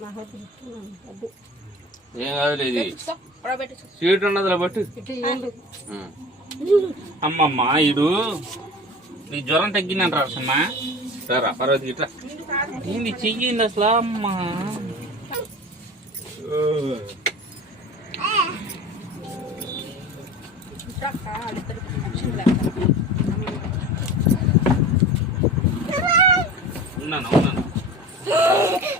ఏం కాదు లేదు సీట్ ఉండదు బట్టి అమ్మమ్మ ఇడు నీ జ్వరం తగ్గిందంట రాసమ్మా సరే పర్వతి గిట్ట ఏంది చెయ్యింది అసలు అమ్మ ఉన్నాను ఉన్నాను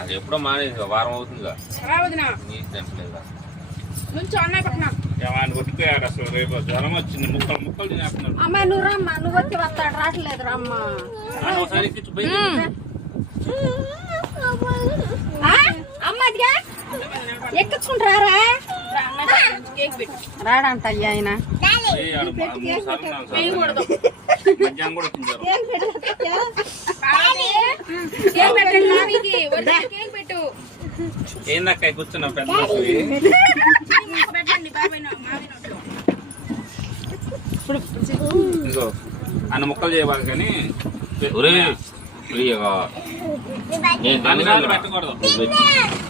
అది ఎప్పుడు మానేది వారం అవుతుందా రాడంట అయ్యా ఆయన ఏందక్క కూర్చున్నా పెద్ద అన్న ముక్కలు చేయాలి కానీ పెట్టకూడదు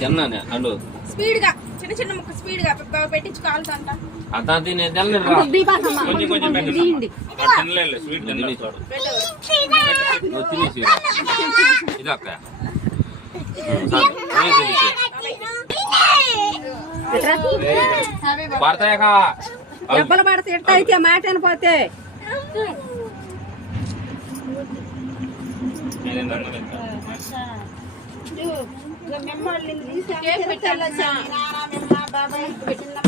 తిన్నాను అండు స్పీడ్ గా చిన్న చిన్న ముక్క స్పీడ్ గా పెట్టించుకోవాలి అంటే అదా తినే దల్లె రా ముద్ది పా సమ ముద్ది కొంచెం పెట్టండి పట్టన లే స్వీట్ దన్ని తోడు పెట్టండి ఒత్తిని సీర ఇదక్క मैं